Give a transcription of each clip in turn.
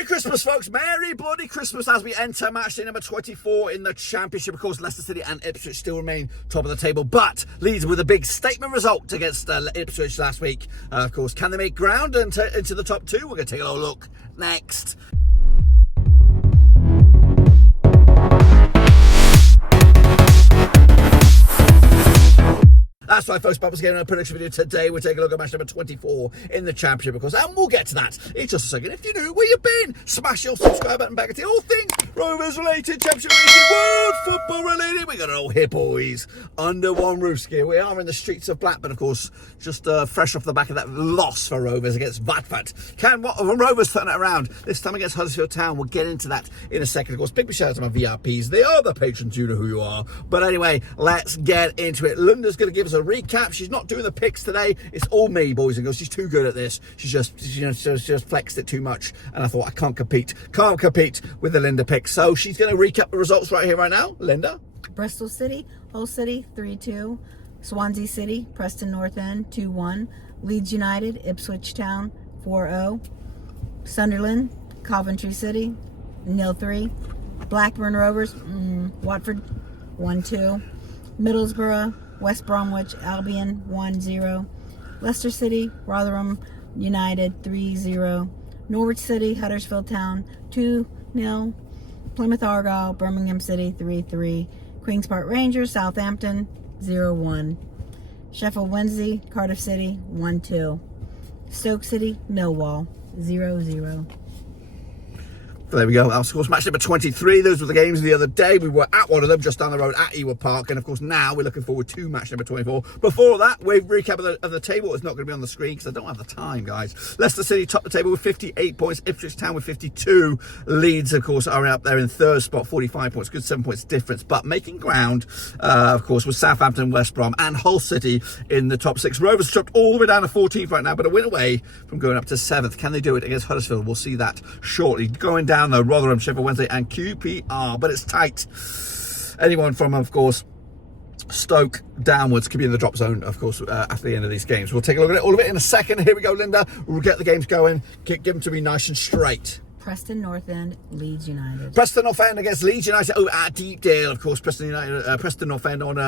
Merry Christmas, folks. Merry bloody Christmas as we enter matchday number 24 in the Championship. Of course, Leicester City and Ipswich still remain top of the table, but Leeds with a big statement result against Ipswich last week. Of course, can they make ground into the top two? We're going to take a little look next. That's right, folks. Bubbles getting a prediction video today. We're taking a look at match number 24 in the Championship, of course, and we'll get to that in just a second. If you knew where you've been, smash your subscribe button back at all things Rovers related, Championship related, world football related. We got it all here, boys, under one roof. Here we are in the streets of Blackburn, of course, just fresh off the back of that loss for Rovers against Watford. Can Rovers turn it around this time against Huddersfield Town? We'll get into that in a second. Of course, big shout out to my VIPs. They are the patrons. You know who you are. But anyway, let's get into it. Linda's going to give us a recap. She's not doing the picks today. It's all me, boys and girls. She's too good at this. She's just flexed it too much, and I thought I can't compete with the Linda picks. So she's going to recap the results right here, right now. Linda. Bristol City, Hull City 3-2, Swansea City, Preston North End 2-1, Leeds United, Ipswich Town 4-0, Sunderland, Coventry City 0-3, Blackburn Rovers, Watford 1-2, Middlesbrough, West Bromwich Albion 1-0, Leicester City, Rotherham United 3-0, Norwich City, Huddersfield Town 2-0, Plymouth Argyle, Birmingham City 3-3, Queen's Park Rangers, Southampton 0-1, Sheffield Wednesday, Cardiff City 1-2, Stoke City, Millwall 0-0. There we go. That was, of course, match number 23. Those were the games the other day. We were at one of them, just down the road at Ewood Park. And, of course, now we're looking forward to match number 24. Before that, we recap of the table. It's not going to be on the screen because I don't have the time, guys. Leicester City top the table with 58 points. Ipswich Town with 52. Leeds, of course, are up there in third spot, 45 points. Good 7 points difference. But making ground, of course, with Southampton, West Brom and Hull City in the top six. Rovers dropped all the way down to 14th right now, but a win away from going up to 7th. Can they do it against Huddersfield? We'll see that shortly. Going down, though, Rotherham, Sheffield Wednesday and QPR, but it's tight. Anyone from, of course, Stoke downwards could be in the drop zone, of course, after the end of these games. We'll take a look at all of it in a second. Here we go, Linda. We'll get the games going. Give them to me nice and straight. Preston North End, Leeds United. Preston North End against Leeds United. Oh, at Deepdale, of course. Preston North End on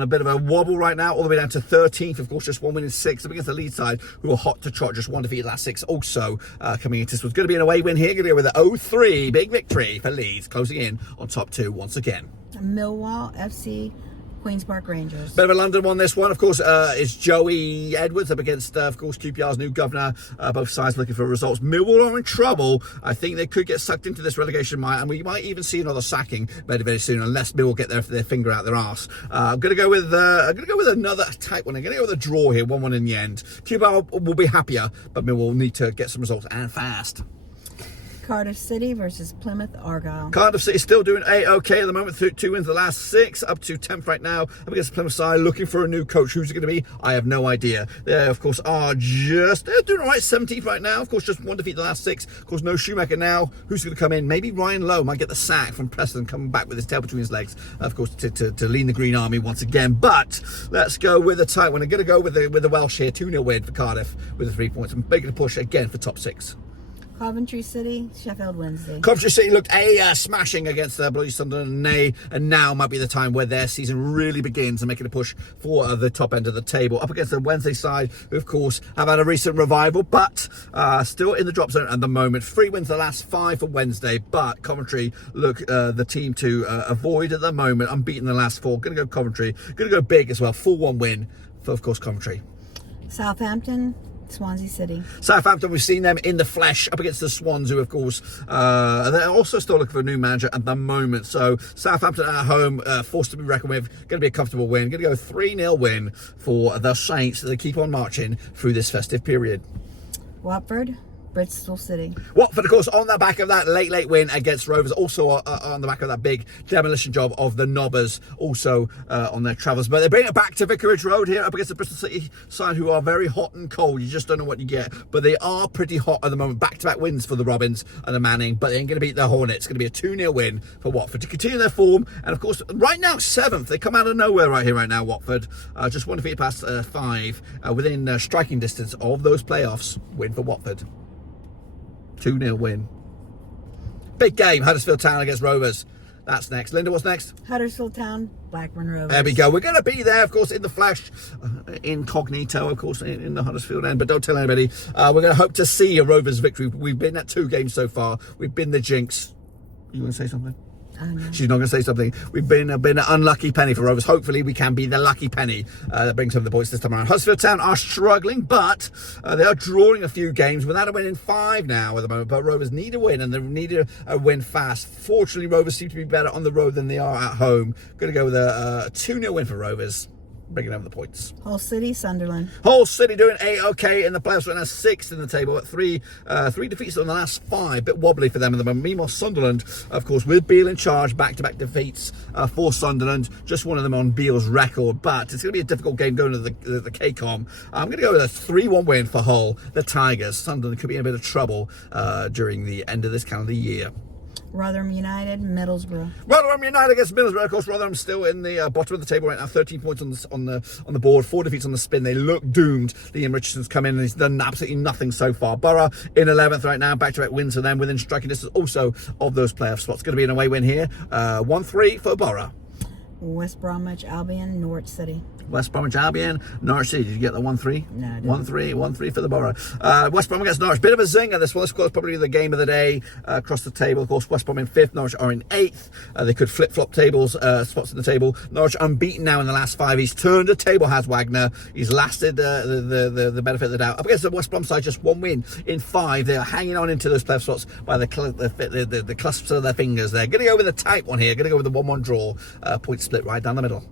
a bit of a wobble right now, all the way down to 13th. Of course, just one win in 6 up against the Leeds side, who are hot to trot. Just one defeat last 6. Also coming into this was going to be an away win here. Going to go with an 0-3 big victory for Leeds, closing in on top 2 once again. Millwall FC, Queen's Park Rangers. Bit of a London one, this one, of course, is Joey Edwards up against, of course, QPR's new governor. Both sides looking for results. Millwall are in trouble. I think they could get sucked into this relegation, and we might even see another sacking very, very soon, unless Millwall get their finger out their arse. I'm going to go with another tight one. I'm going to go with a draw here, 1-1 in the end. QPR will be happier, but Millwall will need to get some results and fast. Cardiff City versus Plymouth Argyle. Cardiff City still doing A-OK at the moment. 2 wins the last 6, up to 10th right now. Up against Plymouth side, looking for a new coach. Who's it going to be? I have no idea. They, of course, they're doing all right. 17th right now. Of course, just one defeat the last 6. Of course, no Schumacher now. Who's going to come in? Maybe Ryan Lowe might get the sack from Preston, coming back with his tail between his legs, of course, to lean the Green Army once again. But let's go with a tight one. I'm going to go with the Welsh here. 2-0 win for Cardiff with the 3 points. I'm making a push again for top 6. Coventry City, Sheffield Wednesday. Coventry City looked smashing against bloody Sunderland, and now might be the time where their season really begins and making a push for the top end of the table. Up against the Wednesday side, who of course have had a recent revival, but still in the drop zone at the moment. 3 wins the last 5 for Wednesday, but Coventry look the team to avoid at the moment. Unbeaten the last 4. Going to go Coventry. Going to go big as well. 4-1 win for, of course, Coventry. Southampton, Swansea City. Southampton, we've seen them in the flesh up against the Swans, who, of course, they're also still looking for a new manager at the moment. So Southampton at home, forced to be reckoned with. Going to be a comfortable win. Going to go 3-0 win for the Saints. They keep on marching through this festive period. Watford, Bristol City. Watford, of course, on the back of that late win against Rovers, also on the back of that big demolition job of the Nobbers, also on their travels. But they bring it back to Vicarage Road here up against the Bristol City side, who are very hot and cold. You just don't know what you get. But they are pretty hot at the moment. Back-to-back wins for the Robins and the Manning, but they ain't going to beat the Hornets. It's going to be a 2-0 win for Watford to continue their form. And, of course, right now, 7th. They come out of nowhere right here, right now, Watford. Just one defeat past 5, within striking distance of those playoffs. Win for Watford. 2-0 win big game, Huddersfield Town against Rovers. That's next. Linda, what's next? Huddersfield Town, Blackburn Rovers. There we go. We're going to be there, of course, in the flesh, incognito, of course, in the Huddersfield end, but don't tell anybody. We're going to hope to see a Rovers victory. We've been at 2 games so far. We've been the jinx. You want to say something? She's not going to say something. We've been an unlucky penny for Rovers. Hopefully we can be the lucky penny that brings home the points this time around. Huddersfield Town are struggling, but they are drawing a few games without a win in 5 now at the moment. But Rovers need a win, and they need a win fast. Fortunately, Rovers seem to be better on the road than they are at home. Going to go with a 2-0 win for Rovers, bringing home the points. Hull City, Sunderland. Hull City doing A-OK in the playoffs right now, 6th in the table at 3 defeats on the last 5. Bit wobbly for them at the moment. Meanwhile, Sunderland, of course, with Beale in charge, back-to-back defeats for Sunderland. Just one of them on Beale's record, but it's going to be a difficult game going to the KCOM. I'm going to go with a 3-1 win for Hull, the Tigers. Sunderland could be in a bit of trouble during the end of this calendar year. Rotherham United, Middlesbrough. Rotherham United against Middlesbrough. Of course, Rotherham still in the bottom of the table right now. 13 points on the board. 4 defeats on the spin. They look doomed. Liam Richardson's come in and he's done absolutely nothing so far. Borough in 11th right now. Back-to-back wins for them within striking distance also of those playoff spots. Going to be an away win here. 1-3 for Borough. West Bromwich Albion, Norwich City. West Bromwich Albion, Norwich City. Did you get the 1-3? No, I didn't. 1-3 for the Borough. West Brom against Norwich. Bit of a zinger this one. This was probably the game of the day across the table. Of course, West Brom in 5th, Norwich are in 8th. They could flip-flop tables, spots in the table. Norwich unbeaten now in the last 5. He's turned a table, has Wagner. He's lasted the benefit of the doubt. Up against the West Brom side, just 1 win in 5. They are hanging on into those playoff spots by the clasps of their fingers there. Going to go with a tight one here. Going to go with a 1-1 draw. Point split right down the middle.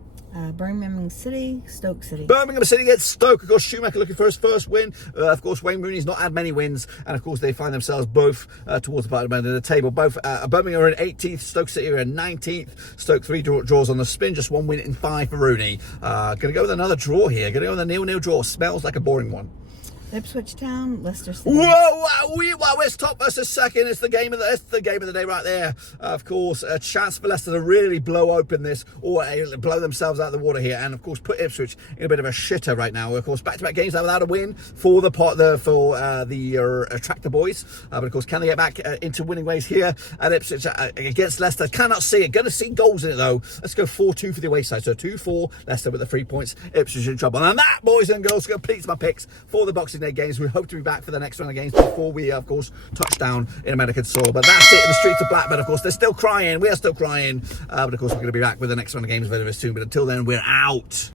Birmingham City, Stoke City. Birmingham City gets Stoke. Of course, Schumacher looking for his first win. Of course, Wayne Rooney's not had many wins. And of course, they find themselves both towards the bottom end of the table. Both Birmingham are in 18th. Stoke City are in 19th. Stoke 3 draws on the spin. Just 1 win in 5 for Rooney. Going to go with another draw here. Going to go with a 0-0 draw. Smells like a boring one. Ipswich Town, Leicester City. Whoa! It's top versus second. It's the game of the day right there. Of course, a chance for Leicester to really blow open this or blow themselves out of the water here, and of course put Ipswich in a bit of a shitter right now. Of course, back-to-back games without a win for the Attractor boys. But of course, can they get back into winning ways here at Ipswich against Leicester? Cannot see it. Going to see goals in it though. Let's go 4-2 for the away side. So 2-4 Leicester with the 3 points. Ipswich in trouble. And that, boys and girls, completes my picks for the Boxing Day games. We hope to be back for the next round of games before we, of course, touch down in American soil. But that's it in the streets of Blackburn. Of course, they're still crying. We are still crying. But of course, we're going to be back with the next round of games very, very soon. But until then, we're out.